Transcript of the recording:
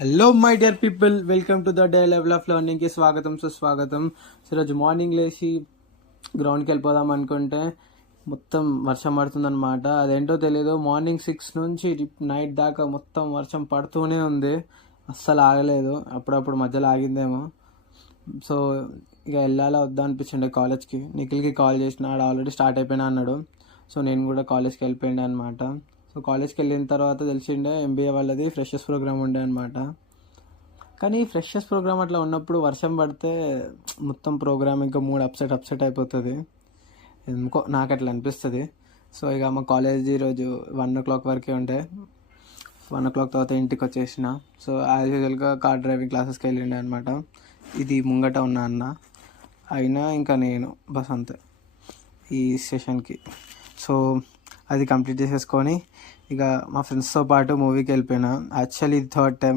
Hello my dear people, welcome to the day level of లెర్నింగ్కి స్వాగతం సుస్వాగతం. ఈరోజు మార్నింగ్ లేచి గ్రౌండ్కి వెళ్ళిపోదాం అనుకుంటే మొత్తం వర్షం పడుతుందన్నమాట. అదేంటో తెలీదు, మార్నింగ్ 6 నుంచి నైట్ దాకా మొత్తం వర్షం పడుతూనే ఉంది, అస్సలు ఆగలేదు. అప్పుడప్పుడు మధ్యలో ఆగిందేమో. సో ఇక వెళ్ళాలా వద్దా అనిపించిండే కాలేజ్కి. నిఖిల్కి కాల్ చేసిన, ఆడ ఆల్రెడీ స్టార్ట్ అయిపోయినా అన్నాడు. సో నేను కూడా కాలేజ్కి వెళ్ళిపోయిండే అనమాట. సో కాలేజ్కి వెళ్ళిన తర్వాత తెలిసిండే ఎంబీఏ వాళ్ళది ఫ్రెషర్స్ ప్రోగ్రామ్ ఉండే అనమాట. కానీ ఫ్రెషర్స్ ప్రోగ్రామ్ అట్లా ఉన్నప్పుడు వర్షం పడితే మొత్తం ప్రోగ్రామ్ ఇంకా మూడ్ అప్సెట్ అయిపోతుంది. ఎందుకో నాకు అట్లా అనిపిస్తుంది. సో ఇక మా కాలేజ్ ఈరోజు 1 o'clock వరకే ఉంటే 1 o'clock తర్వాత ఇంటికి వచ్చేసిన. సో యాజ్ యూజువల్గా కార్ డ్రైవింగ్ క్లాసెస్కి వెళ్ళిండే అనమాట. ఇది ముంగట ఉన్న అన్న, అయినా ఇంకా నేను బస్ అంతే ఈ సెషన్కి. సో అది కంప్లీట్ చేసేసుకొని ఇక మా ఫ్రెండ్స్తో పాటు మూవీకి వెళ్ళిపోయినా. యాక్చువల్లీ ఇది 3rd time